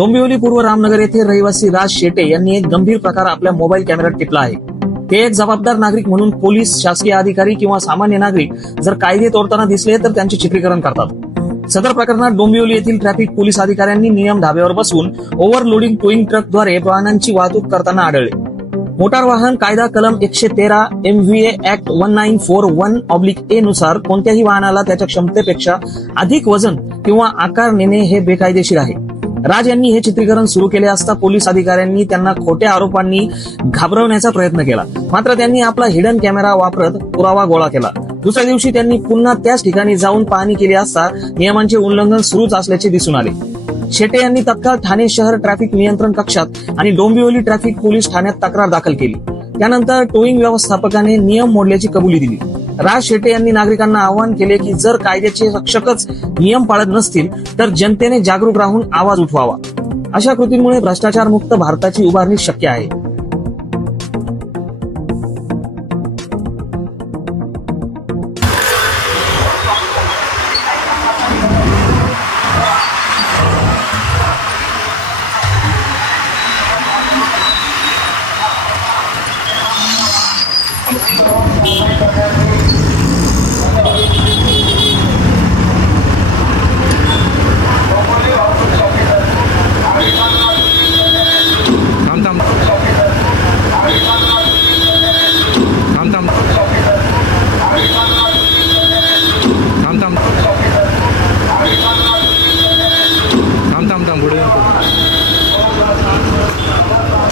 डोंबिवली पूर्व रामनगर येथे रहिवासी राज शेटे यांनी एक गंभीर प्रकार आपल्या मोबाईल कॅमेऱ्यात टिपला आहे. ते एक जबाबदार नागरिक म्हणून पोलीस शासकीय अधिकारी किंवा सामान्य नागरिक जर कायदे तोडताना दिसले तर त्यांचे चित्रीकरण करतात. सदर प्रकरणात डोंबिवली येथील ट्रॅफिक पोलीस अधिकाऱ्यांनी नियम धाब्यावर बसवून ओव्हरलोडिंग टोईंग ट्रकद्वारे वाहनांची वाहतूक करताना आढळले. मोटार वाहन कायदा कलम एकशे तेरा MVA act one nine four one oblique A नुसार कोणत्याही वाहनाला त्याच्या क्षमतेपेक्षा अधिक वजन किंवा आकार नेणे हे बेकायदेशीर आहे. राज यांनी हे चित्रीकरण सुरू केले असता पोलीस अधिकाऱ्यांनी त्यांना खोट्या आरोपांनी घाबरवण्याचा प्रयत्न केला. मात्र त्यांनी आपला हिडन कॅमेरा वापरत पुरावा गोळा केला. दुसऱ्या दिवशी त्यांनी पुन्हा त्याच ठिकाणी जाऊन पाहणी केली असता नियमांचे उल्लंघन सुरूच असल्याचे दिसून आले. शेटे यांनी तत्काळ ठाणे शहर ट्रॅफिक नियंत्रण कक्षात आणि डोंबिवली ट्रॅफिक पोलीस ठाण्यात तक्रार दाखल केली. त्यानंतर टोईंग व्यवस्थापकाने नियम मोडल्याची कबुली दिली. राज शेट्टे यांनी नागरिकांना आवाहन केले की जर कायद्याचे रक्षकच नियम पाळत नसतील तर जनतेने जागरूक राहून आवाज उठवावा. अशा कृतींमुळे भ्रष्टाचार मुक्त भारताची उभारणी शक्य आहे.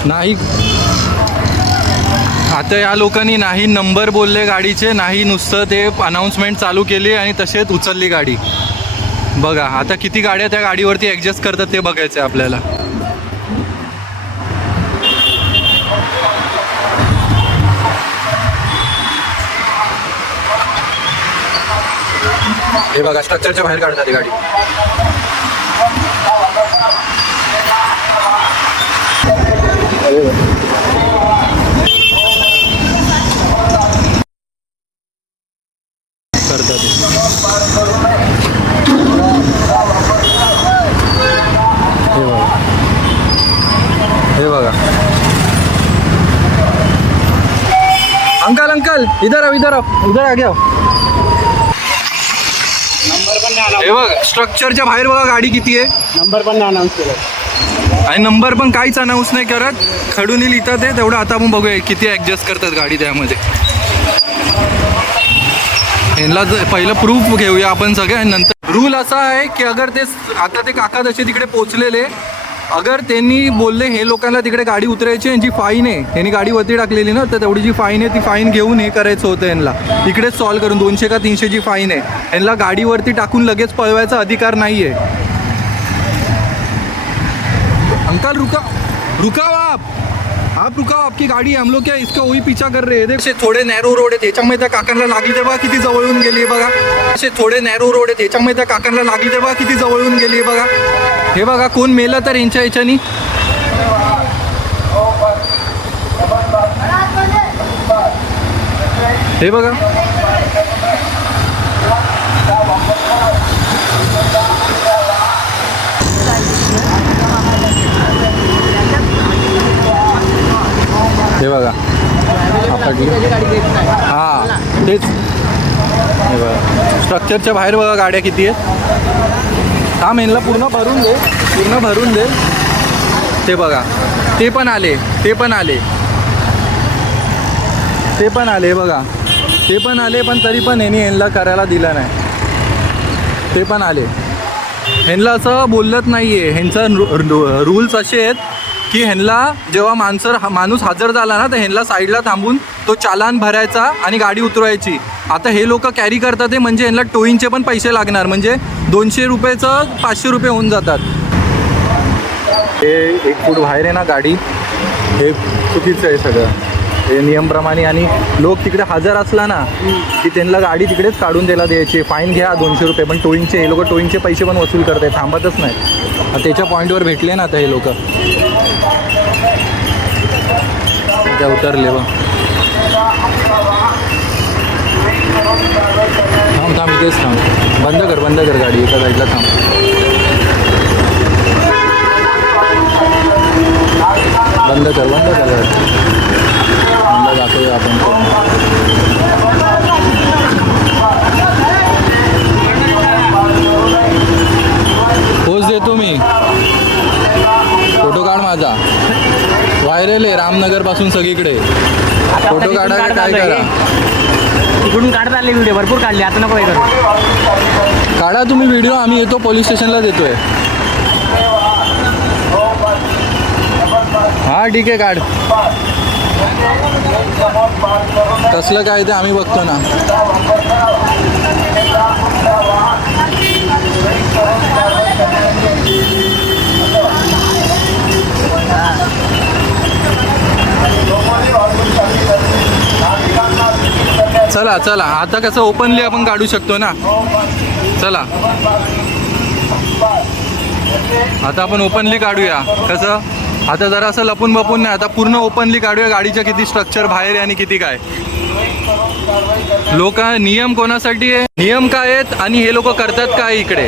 नाही आता या लोकांनी नाही नंबर बोलले गाडीचे नाही नुसतं ते अनाऊन्समेंट चालू केली आणि तसेच उचलली गाडी. बघा आता किती गाड्या त्या गाडीवरती ॲडजस्ट करतात ते बघायचं आहे आपल्याला. हे बघा स्ट्रक्चरच्या बाहेर काढतात ही गाडी. करतात हे बघा हे बघा अंकल अंकल इधर आओ इधर आओ इधर आगे आओ। हे बघ स्ट्रक्चरच्या बाहेर बघा गाडी किती आहे. नंबर पण अनाऊन्स केलं. आणि नंबर पण काहीच अनाऊन्स नाही करत. खडून लिहितात आहे तेवढं आता आपण बघूया किती ॲडजस्ट करतात गाडी त्यामध्ये. यांना पहिलं प्रूफ घेऊया आपण सगळे. आणि नंतर रूल असा आहे की अगर ते आता ते काका जसे तिकडे पोचलेले अगर त्यांनी बोलले हे लोकांना तिकडे गाडी उतरायची यांची फाईन आहे यांनी गाडी वरती टाकलेली ना तर तेवढी जी फाईन आहे ती फाईन घेऊन हे करायचं होतं यांना. इकडेच सॉल्व करून दोनशे का तीनशेची फाईन आहे यांना गाडीवरती टाकून लगेच पळवायचा अधिकार नाही आहे अंकल रुका रुका बाप! आप रुका आपकी गाडी आहे हम लोग क्या इसका वही पीछा कर रहे हैं? देखो। थोडे नॅरो रोड आहे त्याच्यामुळे त्या काकांना लागली ते बघा किती येऊन गेली बघा। असे थोडे नॅरो रोड आहे त्याच्यामुळे त्या काकांना लागली ते बघा किती येऊन गेली बघा। हे बघा कोण मेला तर यांच्या याच्यानी? हे बघा। हे बघा. हां तेच. हे बघा. स्ट्रक्चरच्या बाहेर बघा गाड्या किती आहेत. हा मेनला पूर्ण भरून दे. पूर्ण भरून दे. ते बघा. ते पण आले. ते पण आले. ते पण आले बघा. ते पण आले पण तरी पण यांनी यांना करायला दिलं नाही. ते पण आले. ह्यांना असं बोललंच नाही आहे ह्यांचं रूल्स असे आहेत. की ह्यांना जेव्हा माणसं हा- माणूस हजर झाला ना तर ह्यांना साईडला थांबून तो चालान भरायचा आणि गाडी उतरवायची. आता हे लोक कॅरी करतात ते म्हणजे ह्यांना टोईंगचे पण पैसे लागणार. म्हणजे दोनशे रुपयेचं पाचशे रुपये होऊन जातात. हे एक फूट बाहेर आहे ना गाडी. हे चुकीचं आहे सगळं. हे नियमप्रमाणे आणि लोक तिकडे हजर असला ना की त्यांना गाडी तिकडेच काढून द्यायला द्यायची. फाईन घ्या दोनशे रुपये पण टोईंगचे हे लोक टोईंगचे पैसे पण वसूल करतात थांबतच नाही त्याच्या पॉईंटवर भेटले ना आता हे लोक. त्या उतरले बघ. थांब थांब इथेच थांब. बंद कर बंद कर गाडी एका साईडला थांब. बंद कर बंद कर. बंद दाखवूया आपण. व्हायरल आहे रामनगरपासून सगळीकडे फोटो काढा का काय करा. तिकडून काढता आले व्हिडिओ भरपूर काढले. आता नको हे करू. काढा तुम्ही व्हिडिओ आम्ही येतो पोलीस स्टेशनला देतोय. हा ठीक आहे काढ. कसलं काय ते आम्ही बघतो ना. चला चला. आता कसं ओपनली आपण काढू शकतो ना. चला. आता आपण ओपनली काढूया. कसं? आता जरा असं लपून बपून नाही आता पूर्ण ओपनली काढूया. गाडीच्या किती स्ट्रक्चर बाहेर आहे आणि किती काय. लोक नियम कोणासाठी आहे? नियम काय आहेत आणि हे लोक करतात काय इकडे?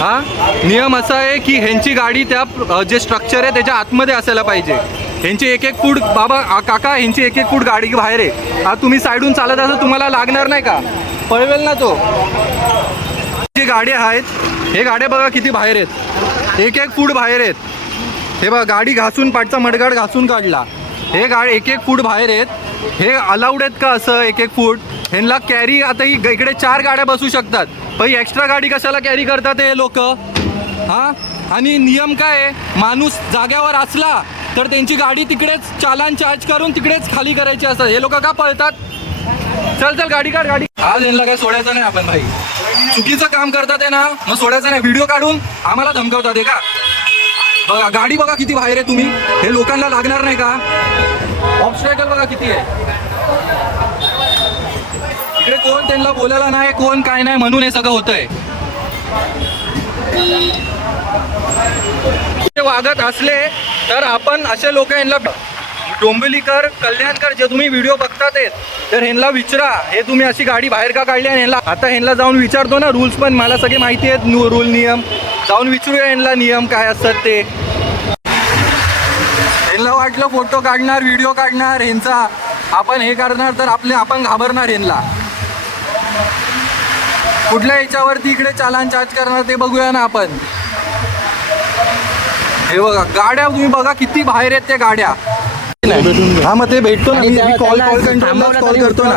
हा? नियम असा आहे की ह्यांची गाडी त्या जे स्ट्रक्चर आहे त्याच्या आतमध्ये असायला पाहिजे. ह्यांची एक एक फूट बाबा काका ह्यांची एक एक फूट गाडी बाहेर आहे. हा तुम्ही साईडून चालत असं तुम्हाला लागणार नाही का? पळवेल ना तो. जे गाड्या आहेत हे गाड्या बघा किती बाहेर आहेत. एक एक फूट बाहेर आहेत. हे बघा गाडी घासून पाठचा मडगाड घासून काढला. हे गाड एक एक फूट बाहेर आहेत. हे अलाउड आहेत का असं एक एक फूट? ह्यांना कॅरी आता ही इकडे चार गाड्या बसू शकतात. पण एक्स्ट्रा गाडी कशाला कॅरी करतात हे लोक? हां? आणि नियम काय आहे? माणूस जाग्यावर असला तर त्यांची गाडी तिकडेच चालान चार्ज करून तिकडेच खाली करायची असतात. हे लोक का पळतात? चल चल गाडी काढ गाडी आज यांना काय सोडायचं नाही आपण भाई. चुकीचं काम करतात आहे ना मग सोडायचं नाही. व्हिडिओ काढून आम्हाला धमकावतात हे का? बघा गाडी बघा किती बाहेर आहे तुम्ही. हे लोकांना लागणार नाही का? ऑब्स्ट्रॅकल बघा किती आहे. इकडे कोण त्यांना बोलायला नाही कोण काय नाही म्हणून हे सगळं होतंय. वागत असले तर आपण असे लोक यांना डोंबिवलीकर कल्याणकर जे तुम्ही व्हिडिओ बघतात तर ह्यांना विचारा. हे तुम्ही अशी गाडी बाहेर का काढली आणि ह्यांना आता ह्यांना जाऊन विचारतो ना रूल्स पण. मला सगळे माहिती आहेत रूल नियम. जाऊन विचारूया ह्यांना नियम काय असतात ते. ह्यांना वाटलं फोटो काढणार व्हिडिओ काढणार ह्यांचा आपण हे करणार तर आपले आपण घाबरणार ह्यांना. कुठल्या याच्यावरती इकडे चालान चार्ज करणार ते बघूया ना आपण. हे बघा गाड्या तुम्ही बघा किती बाहेर आहेत त्या गाड्या. हा मग ते भेटतो ना मी कॉल कॉल कंट्रोलला थांबवलं कॉल करतो ना?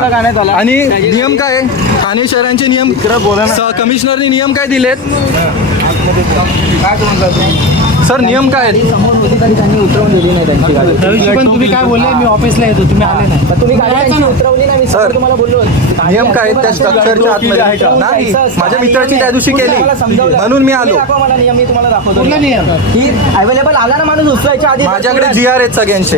आणि नियम काय आहे? ठाणे शहरांचे नियम स- कमिशनरने नियम काय दिलेत? सर नियम काय आहेत? समोर होती तरी त्यांनी उतरवून दिली नाही त्यांची गाडी. पण तुम्ही काय बोलले? मी ऑफिसला येतो. तुम्ही आले नाही. पण तुम्ही गाडी त्यांची उतरवली नाही मी सर, समोर तुम्हाला बोललो. नियम काय आहेत? त्या स्ट्रक्चरच्या आतमध्ये. नाही माझ्या मित्राची त्या दिवशी केली. म्हणून मी आलो. दाखवा मला नियम मी तुम्हाला दाखवतो. कुठला नियम? ही अवेलेबल आला ना माणूस उचलायच्या आधी माझ्याकडे जी आर आहेत सगळ्यांचे.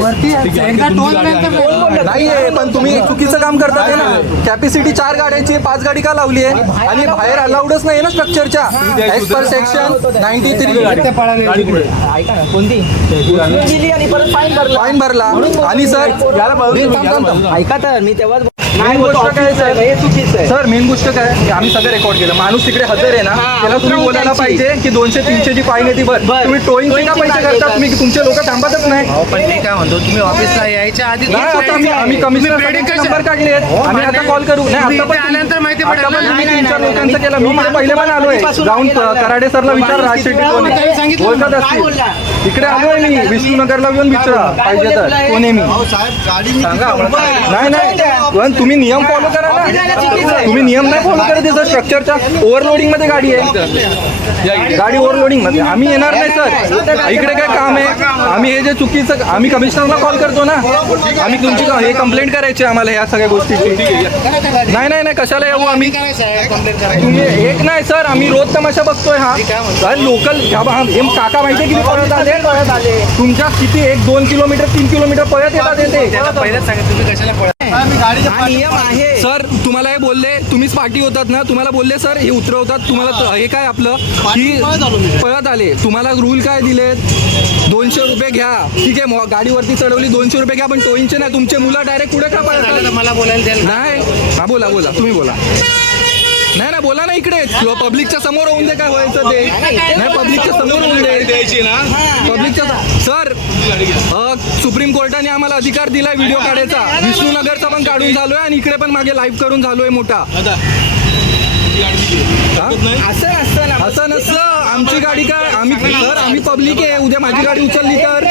एकदा टोल नंतर नाहीये पण तुम्ही चुकीचं काम करतात आहे ना. कॅपॅसिटी चार गाड्यांची आहे, पाच गाडी का लावली आहे? आणि बाहेर अलाउडच नाही ना स्ट्रक्चरच्या as per section ninety three पळाले ऐका ना कोणती? उचलून दिली आणि परत फाईन भरला. फाईन भरला. आणि सर मी- थांब, थांब, थांब. ऐका तर मी तेव्हाच मेन गोष्ट काय सर? हे चुकीचं आहे. सर मेन गोष्ट काय? की आम्ही सगळं रेकॉर्ड केलं. माणूस तिकडे हजर आहे ना त्याला तुम्ही बोलायला पाहिजे की दोनशे तीनशे ची फाईन आहे ती बर. तुम्ही टोईंगची पैसे करता? तुम्ही तुमचे लोक थांबतच नाही? पण मी काय म्हणतो तुम्ही ऑफिसला यायच्या आधी आता आम्ही आम्ही कमिशनर नंबर काढले आहेत. आम्ही आता कॉल करू. नाही आता पण आल्यानंतर माहिती पडेल. तीन चार लोकांचं केलं. मी पहिले पण आलोय. जाऊन कराडे सरला विचार राज शेट्टी कोण आहे? त्यांनी सांगितलं बोलतात असतील? इकडे आलोय मी. विष्णुनगरला येऊन विचारा. पाहिजे तर. कोण आहे मी सांगा. नाही नाही पण तुम्ही नियम फॉलो करा ना तुम्ही नियम नाही फॉलो करत सर स्ट्रक्चरच्या ओव्हरलोडिंगमध्ये गाडी आहे. गाडी ओव्हरलोडिंगमध्ये आम्ही येणार नाही सर. इकडे काय काम आहे? आम्ही हे जे चुकीचं आम्ही कमिशनरला कॉल करतो ना. आम्ही तुमची हे कंप्लेंट करायची आम्हाला ह्या सगळ्या गोष्टीची. नाही नाही नाही. कशाला येऊ आम्ही? तुम्ही एक नाही सर. आम्ही रोज तमाशा बघतोय हा. लोकल हे काका माहितीये किती पळत आले? पळत आले. तुमच्या किती? एक दोन किलोमीटर तीन किलोमीटर पळत येतात येते आहे. सर तुम्हाला हे बोलले तुम्हीच पार्टी होतात ना? तुम्हाला बोलले सर हे उतरवतात. तुम्हाला हे. काय आपलं? की पळत आले तुम्हाला रूल काय दिलेत? दोनशे रुपये घ्या. ठीक आहे मग गाडीवरती चढवली दोनशे रुपये घ्या पण टोईंचे ना तुमचे मुलं डायरेक्ट पुढे का पळतात? मला बोलायला नाही. हा बोला बोला. तुम्ही बोला. नाही ना बोला ना इकडे. पब्लिकच्या समोर होऊन दे काय व्हायचं ते. नाही पब्लिकच्या समोर होऊन दे. द्यायची ना पब्लिकच्या सर सुप्रीम कोर्टाने आम्हाला अधिकार दिलाय व्हिडिओ काढायचा. विष्णूनगरचा पण काढून झालोय आणि इकडे पण मागे लाईव्ह करून झालोय मोठा. असं असतं ना असं नसतं. आमची गाडी काय आम्ही सर आम्ही पब्लिक आहे. उद्या माझी गाडी उचलली तर?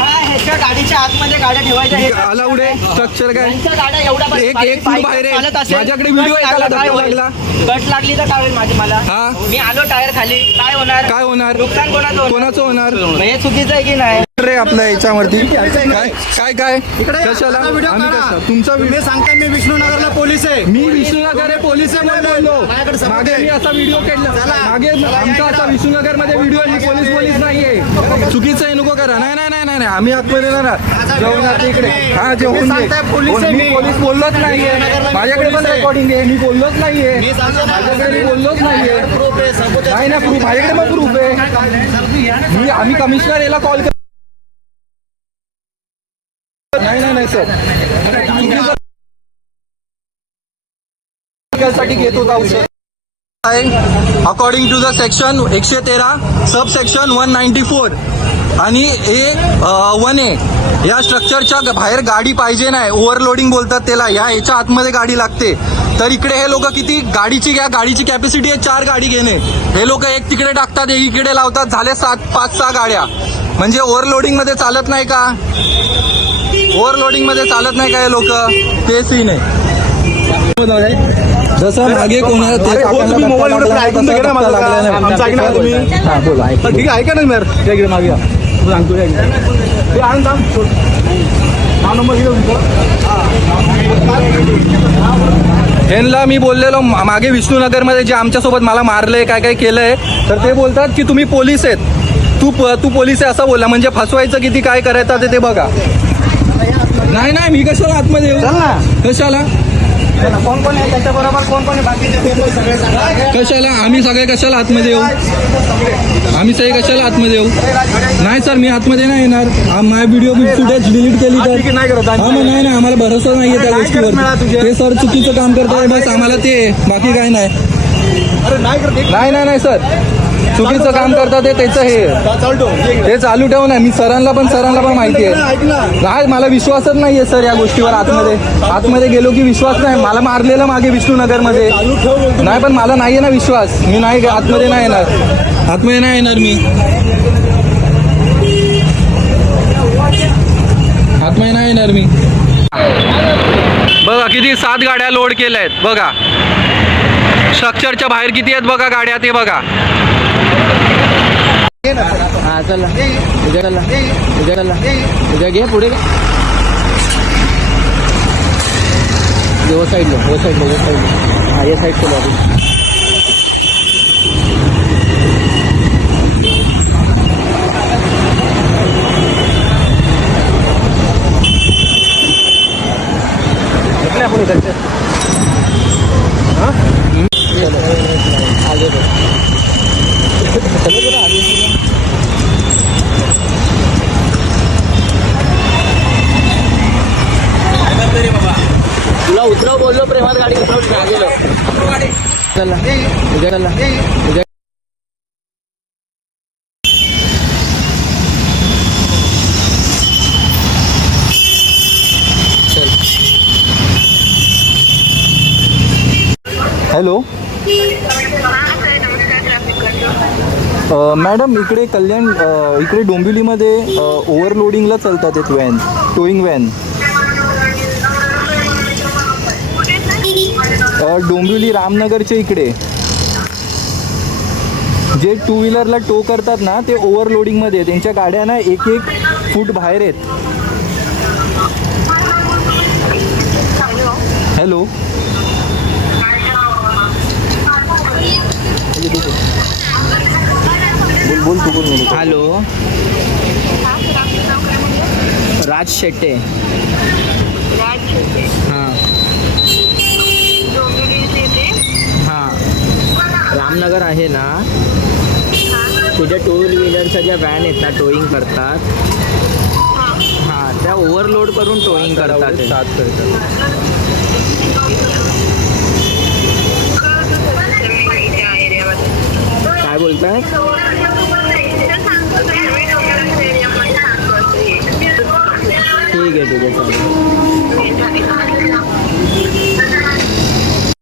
ह्याच्या गाडीच्या आतमध्ये गाड्या ठेवायच्या हे अलाउड आहे स्ट्रक्चर काय? त्यांच्या गाड्या एवढ्या एक- एक फूट बाहेर आहे. चालत असेल, माझ्याकडे व्हिडिओ कट लागला, काय धक्का होईल? लागला. कट लागली तर काय होईल माझी मला? हा. मी आलो टायर खाली. काय होणार? काय होणार? नुकसान कोणाचं होणार? कोणाचं होणार? मग हे चुकीचं आहे की नाही? रे आपल्या याच्यावरती. काय काय काय? कशाला? आम्ही कशाला? तुमचा व्हिडिओ सांगता मी विष्णुनगरला पोलीस आहे. मी विष्णुनगर आहे पोलीस आहे म्हणून बोललो. माझ्याकडे सबूत मागे. मी असा व्हिडिओ केला. मागे आमचा असा विष्णुनगरमध्ये व्हिडिओ पोलीस पोलीस नाहीये. चुकीचं आहे नको करा. नाही नाही नाही नाही. आम्ही आतमध्ये जाणार जेवण आहे इकडे. हा जेवण मी. पोलीस बोललोच नाहीये. माझ्याकडे पण. रेकॉर्डिंग आहे. मी बोललोच नाहीये. माझ्याकडे मी बोललोच नाहीये. नाही ना प्रूफ माझ्याकडे पण प्रूफ आहे. मी आम्ही कमिशनर याला कॉल कर नाही नाही नाही सरसाठी घेत होता औषध. अकॉर्डिंग टू द सेक्शन एकशे तेरा sub section one ninety four आणि ए वन ए या स्ट्रक्चरच्या बाहेर गाडी पाहिजे नाही ओव्हरलोडिंग बोलतात त्याला. या ह्याच्या आतमध्ये गाडी लागते. तर इकडे हे लोक किती गाडीची घ्या गाडीची कॅपॅसिटी आहे चार गाडी घेणे. हे लोक एक तिकडे टाकतात एक इकडे लावतात झाले सात पाच सहा गाड्या. म्हणजे ओव्हरलोडिंगमध्ये चालत नाही का? ओव्हरलोडिंगमध्ये चालत नाही का हे लोक? ते सीन आहे जसं मागे लागला नाही, नाही. हा, ऐकतो. ठीक आहे ऐका ना मागे. तू सांगतो. ते आणून थांब. हा नंबर ह्यांना मी बोललेलो मागे विष्णुनगरमध्ये जे आमच्यासोबत मला मारलंय काय काय केलंय तर ते बोलतात की तुम्ही पोलीस आहेत. तू प- तू पोलीस आहे असं बोलला म्हणजे फसवायचं किती काय करायचं ते ते बघा. नाही नाही मी कशाला आतमध्ये येऊ? कशाला? कोण कोण आहे त्याच्याबरोबर कोण कोण आहे बाकीचे सगळे सांगा. कशाला? आम्ही सगळे कशाला आतमध्ये येऊ? आम्ही सगळे कशाला आतमध्ये येऊ? नाही सर मी आतमध्ये नाही येणार. माझी व्हिडिओ फुटेज डिलीट केली तर. नाही करत हा मग नाही नाही आम्हाला भरोसा नाहीये त्या नाही करत मिळा गोष्टीवर. ते सर चुकीचं काम करताय बस आम्हाला ते बाकी काय नाही नाही नाही सर. चुकीचं काम करतात ते त्याचं हे. हे ते चालू ठेव ना मी सरांना पण सरांना पण माहिती आहे. नाही मला विश्वासच नाहीये सर या गोष्टीवर आतमध्ये. आतमध्ये गेलो की विश्वास नाही. मला मारलेलं मागे विष्णुनगरमध्ये. चालू नाही पण मला नाहीये ना विश्वास. मी नाही आतमध्ये नाही येणार. आतमध्ये नाही येणार मी. आतमध्ये नाही येणार मी. बघा किती सात गाड्या लोड केल्या आहेत बघा स्ट्रक्चरच्या बाहेर किती आहेत बघा गाड्या ते बघा. हा चला उद्या चला उद्या चला उद्या घे पुढे घे वो साईडला वो साईडला वो साईडला हा या साईड चला अभी आपण इकडचं आगे बढ़ो चलो जरा आगे तुला उतरव बोललो प्रेमात गाडी उतरव गेलो चला. उद्या चला. उद्या हॅलो. मॅडम इकडे कल्याण इकडे डोंबिवलीमध्ये ओव्हरलोडिंगला चालतात आहेत व्हॅन टोईंग व्हॅन डोंबिवली रामनगरच्या इकडे. जे टू व्हीलरला टो करतात ना ते ओव्हरलोडिंगमध्ये त्यांच्या गाड्या ना एक एक फूट बाहेर आहेत. हॅलो बोल बोल तू बोल बोल हॅलो राज शेट्टे. हां. हां. रामनगर आहे ना? तुझ्या टू व्हीलरच्या ज्या व्हॅन आहेत ना टोईंग करतात? हां त्या ओव्हरलोड करून टोईंग करतात. सात करतात काय बोलताय?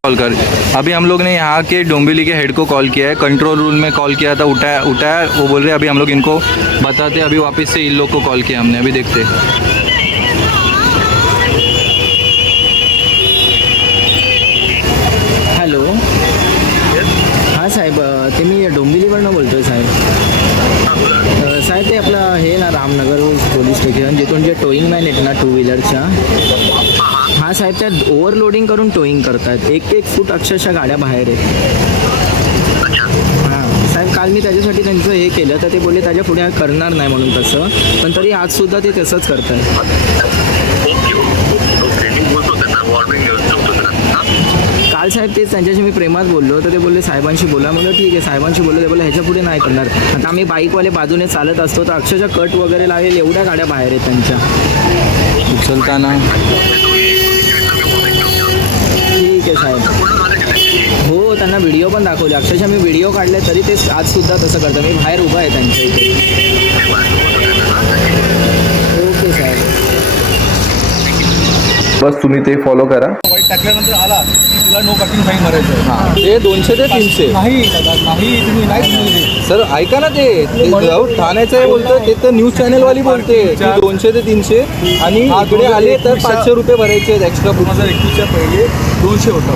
कॉल कर। अभी हम लोग ने यहाँ के डोंबिवली के हेड को कॉल किया है। कंट्रोल रूम में कॉल किया था, उठाया उठाया। वो बोल रहे अभी हम लोग इनको बताते हैं। अभी वापस से इन लोग को कॉल किया हमने। अभी देखते पोलीस जे टोईंग मॅन आहेत ना टू व्हीलरच्या हा साहेब त्या ओव्हरलोडिंग करून टोईंग करतायत एक एक फूट अक्षरशः गाड्या बाहेर आहेत हां साहेब काल मी त्याच्यासाठी त्यांचं हे केलं तर ते बोलले त्याच्या पुढे करणार नाही म्हणून तसं पण तरी आजसुद्धा ते तसंच करत आहेत काल साहेब तेच त्यांच्याशी मी प्रेमात बोललो तर ते बोलले साहेबांशी बोला. म्हणलं ठीक आहे. साहेबांशी बोललो ते बोलले ह्याच्या पुढे नाही करणार. आता आम्ही बाईकवाले बाजूने चालत असतो तर अक्षरशः कट वगैरे लागेल एवढ्या गाड्या बाहेर आहेत त्यांच्या. उचलताना. ठीक आहे साहेब. हो त्यांना व्हिडिओ पण दाखवले. अक्षरशः मी व्हिडिओ काढले तरी ते आजसुद्धा तसं करतं मी बाहेर उभा आहे त्यांच्या इथे. बस तुम्ही ते फॉलो करा. वाईट टाकल्यानंतर आला की तुला नो पार्किंग फाईन मारायचं आहे. ते दोनशे ते तीनशे. नाही दादा नाही तुम्ही नाहीच म्हणले सर ऐका ना ते. ठाण्याचं आहे बोलतं ते तर न्यूज चॅनलवाली बोलते. की दोनशे ते तीनशे. आणि इकडे आले तर पाचशे रुपये भरायचे आहेत एक्स्ट्रा दोन हजार एकवीसच्या पहिले. दोनशे होता.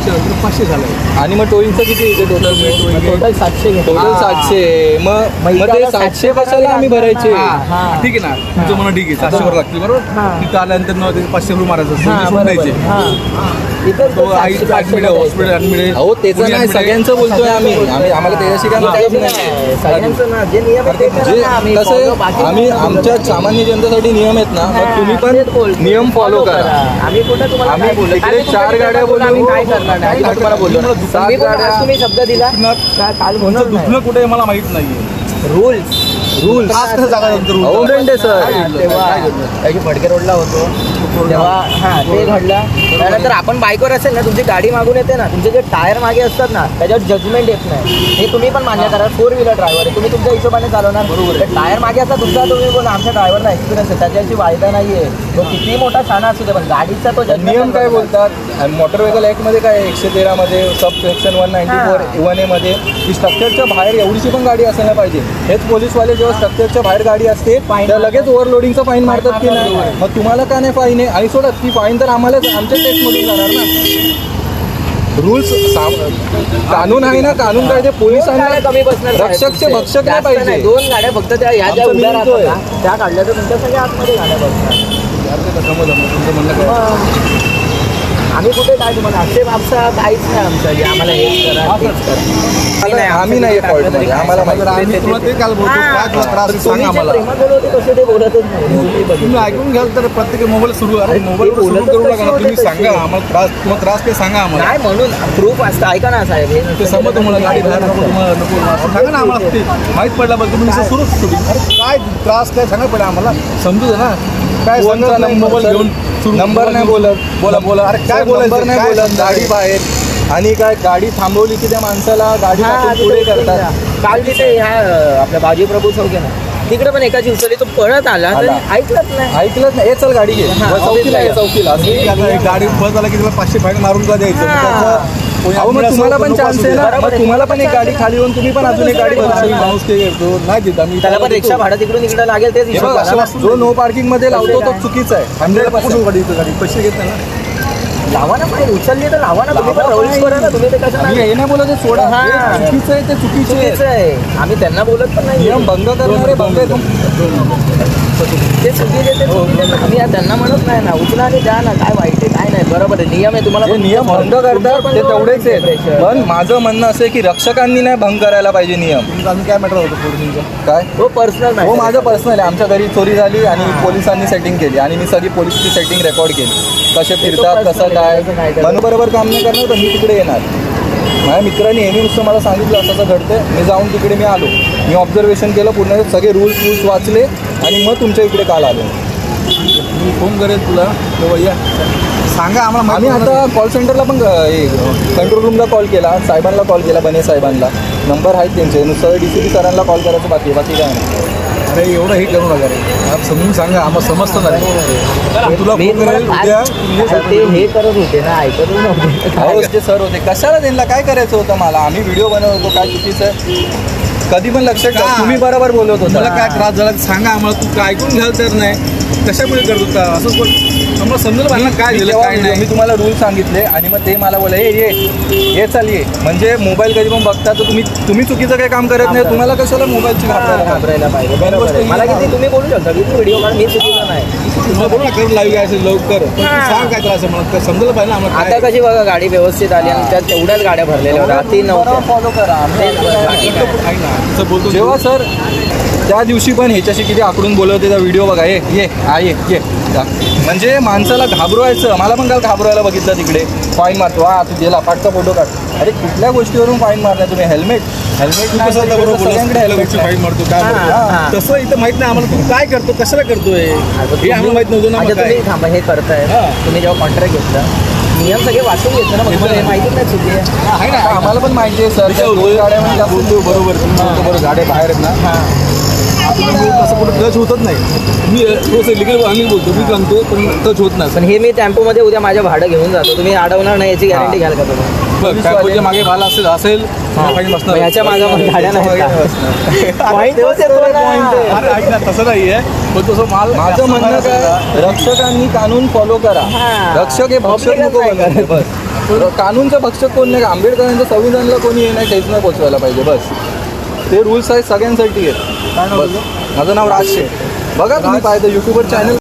नंतर पाचशे झालं आणि मग टोईंगचं किती येते टोटल टोटल सातशे टोटल सातशे मग मग ते सातशे कशाला आम्ही भरायचे? हां ठीक आहे ना. तुमचं म्हणणं ठीक आहे. सातशे वर लागतील बरोबर? हां. तिथं आल्यानंतर पाचशे रुपये मारायचं. हां द्यायचे. हां अहो त्याचं नाही सगळ्यांचं बोलतोय आम्ही. आम्ही आम्हाला त्याच्याशी काय नाही. आम्ही कसं नाही आमच्या. सामान्य जनतेसाठी नियम आहेत ना. मग तुम्ही पण. नियम फॉलो करा. आम्ही कुठं तुम्हाला आम्ही चार गाड्या बोललो. काय करणार नाही? बोललो. तुम्ही शब्द दिला? काल तुमचं दुखणं कुठे मला माहीत नाहीये. रूल्स रूल्स होतो? अहो बेंडे सर. फडके रोडला होतो. तेव्हा हा ते घडलं. त्यानंतर आपण बाईकवर असेल ना तुमची गाडी मागून येते ना तुमचे जे टायर मागे असतात ना त्याच्यावर जजमेंट येत नाही. हे तुम्ही पण मान्य करा फोर व्हीलर ड्रायव्हर आहे. तुम्ही तुमच्या हिशोबाने चालवणार. बरोबर टायर मागे असतात तुमचा तुम्ही बोला आमच्या ड्रायव्हरला एक्सपिरियन्स आहे त्याच्याशी वायदा नाहीये. तो किती मोठा शाणा असू दे पण गाडीचा तो नियम काय. बोलतात? मोटर व्हेकल ऍक्टमध्ये काय एकशे तेरामध्ये sub section one ninety four one एमध्ये की स्ट्रक्चरच्या बाहेर एवढीशी पण गाडी असायला पाहिजे. हेच पोलीसवाले जेव्हा स्ट्रक्चरच्या बाहेर गाडी असते तर लगेच ओव्हरलोडिंगचं फाईन मारतात की नाही? मग तुम्हाला का नाही फाईन आणि सोडा ती फाईन तर आम्हालाच आमच्या टेस्टमधून जाणार ना रूल्स कानून आहे ना कानून काय ते दोन गाड्या पोलिसांना कमी बसणार रक्षकचे. भक्षक नाही पाहिजे. दोन गाड्या फक्त त्या ह्या ज्या उभ्या राहतात. ना, त्या काढल्या तर तुमच्या सगळ्या आतमध्ये गाड्या बसणार तुमचं म्हणणं काय मग आम्ही कुठे काय तुम्हाला आक्षेप आपसा काहीच नाही आमचं की आम्हाला हेच करा तेच करा. आम्ही नाही आम्हाला ते आहे. तुम्ही जे बोलतच नाही. ऐकून घ्याल तर प्रत्येक मोबाईल सुरू अरे, मोबाईल सुरू करू नका तुम्ही सांगा. आम्हाला त्रास तुम्हाला त्रास ते सांगा आम्हाला. नाही म्हणून प्रूफ असतं. ऐका ना साहेब ते समज तुम्हाला गाडी बाहेर नको तुम्हाला नको सांगा ना आम्हाला. ते माहीत पडला बघ तुम्ही सुरूच शूटिंग अरे काय त्रास काय सांगा पहिले आम्हाला? समजू दे ना. काय सांगा मोबाईल घेऊन सुरू नंबर नाही बोलत. बोला बोला. अरे काय बोलायचं नंबर नाही बोलत? गाडी बाहेर आणि काय गाडी थांबवली की त्या माणसाला गाडी पुढे करतात. काल तिथे ह्या आपल्या बाजी प्रभू चौक आहे ना तिकडे पण एकाची उचलली तो पळत आला तर आला. ऐकलंच नाही ऐकलंच नाही ए, चल गाडी घे हा, चौकीला चौकीला असं. एक गाडी बस झाला की त्याला पाचशे फाईन मारून का द्यायचं. त्याचं कोणी अहो मग आपल्याला तुम्हाला पण नको चान्स आहे दे. ना बरोबर मग आहे. तुम्हाला पण एक गाडी खाली येऊन तुम्ही पण अजून एक गाडी. माणूस ते घेतो नाही देत आम्ही त्याला पण रिक्षा भाडं तिकडून इकडे लागेल तेच हे हिशोब बघा, करा ना. जो नो पार्किंगमध्ये लावतो तो? चुकीचा आहे हंड्रेड कुठून गाडी पैसे घेत नाही ना लावा ना फाईन उचलली तर लावा ना तुम्ही पण. करा ना तुम्ही ते आम्ही नाही हे नाही बोलत आहे, सोडा. हा. चुकीचं आहे ते चुकीचे आहे. आहे. आम्ही त्यांना बोलत पण नाही. नियम भंग करणारे भंग ते चुकीचे ते चुकीचे ना. आम्ही त्यांना म्हणत नाही ना. उचला आणि द्या ना. काय वाईट आहे काय नाही. बरोबर आहे. नियम आहे तुम्हाला नियम भंग करतात ते तेवढेच आहेत. Pressure. पण माझं म्हणणं असं आहे की रक्षकांनी नाही भंग करायला पाहिजे नियम. अजून काय मॅटर होतं काय? हो पर्सनल हो माझं पर्सनल आहे. आमच्या घरी चोरी झाली आणि पोलिसांनी सेटिंग केली आणि मी सगळी पोलिसची सेटिंग रेकॉर्ड केली. कसे फिरतात कसं काय? त्याचं नाही करत. म्हणून बरोबर काम नाही करणार तर मी तिकडे येणार. माझ्या मित्रांनी यांनी नुसतं मला सांगितलं असं असं घडतंय. मी जाऊन तिकडे मी आलो. मी ऑब्झर्वेशन केलं पूर्ण सगळे रूल्स रूल्स वाचले आणि मग तुमच्या इकडे काल आलो. मी फोन करेल तुला या सांगा आम्हाला आम्ही आता कॉल सेंटरला पण कंट्रोल रूमला कॉल केला साहेबांना कॉल केला बने साहेबांना. नंबर आहेत त्यांचे नुसतं डी सी पी सरांना कॉल करायचं बाकी बाकी काय नाही. अरे एवढं हे करू नका रे. समजून सांगा आम्हाला समजतं ना रे. तुला फोन करेल उद्या ते हे करत होते ना ऐकत नव्हते. अहो ते सर होते. कशाला त्यांना काय करायचं होतं मला? आम्ही व्हिडिओ बनवत होतो काय चुकीचं? कधी पण लक्षात ठेवा, का? तुम्ही बरोबर बोलत मला होता काय त्रास झाला? सांगा आम्हाला तू ऐकून घ्याल तर नाही. कशामुळे करत होता? असं पण आम्हाला समजलं पाहिजे ना काय काय मी तुम्हाला रूल सांगितले आणि मग ते मला बोला ये ये ये चाल ये. म्हणजे मोबाईल कधी पण बघता तर तुम्ही तुम्ही चुकीचं काही काम करत नाही तुम्हाला कशाला मोबाईलची घाबरायला पाहिजे? बरोबर आहे. मला किती तुम्ही बोलू शकता? की व्हिडिओ काढ मी चुकीचं नाही. तुला बोल ना कर लाईव्ह घ्यायचं लवकर. पण सांग काय त्रास आहे मला समजलं पाहिजे ना आम्हाला आता काय. कशी बघा गाडी व्यवस्थित आली आणि त्यात तेवढ्याच गाड्या भरलेल्या होत्या. ती नव्हत्या. फॉलो करा. तेच बरं, बाकी ना. बोलतो जेव्हा सर त्या दिवशी पण ह्याच्याशी किती आकडून बोलत होते त्या व्हिडिओ बघा. ये ये हा ये. म्हणजे माणसाला घाबरवायचं. मला पण काल घाबरवायला बघितलं तिकडे. फाईन मारतो हा तू गेला पाठचा फोटो काढ. अरे कुठल्या गोष्टीवरून फाईन मारला तुम्ही? हेल्मेट हेल्मेट सगळ्यांकडे हेल्मेट फाईट मारतो? काय. तसं इथं माहीत नाही आम्हाला. तू काय करतो? कशाला करतोय? हे आम्हाला माहीत नव्हतं ना थांबा हे करताय. तुम्ही जेव्हा कॉन्ट्रॅक्ट घेतला नियम सगळे वाचून घेतलं ना मग. माहितीच नाही चुकी आहे. ना आम्हाला पण माहिती आहे सर गाड्या म्हणजे बरोबर. बरोबर गाड्या बाहेर आहेत ना. असं कुठं टच होतच नाही. मी थोडंसं लिगल आम्ही बोलतो मी सांगतो पण टच होत नाही. पण हे मी टेम्पोमध्ये उद्या माझ्या भाडं घेऊन जातो. तुम्ही अडवणार नाही याची गॅरंटी घ्याल का तुम्ही? बघ टॅम्पोच्या मागे भाला असेल असेल फाईन मग बसणार. ह्याच्या मागं पण गाड्या नाहीत का? Point तोच येतो ना. अरे ऐक ना तसं नाही आहे पण तसं माल माझं म्हणणं काय? रक्षकांनी कानून फॉलो करा. हा. रक्षक हे भक्षक Public नको नाही. बस. कानूनचं भक्षक कोण नाही आंबेडकरांच्या संविधानाला कोणी हे नाही ठेच नाही पोचवायला पाहिजे बस. ते रूल्स आहेत सगळ्यांसाठी आहेत. माझं नाव राज शेठ बघा तुम्ही पाहिजे युट्यूबवर चॅनल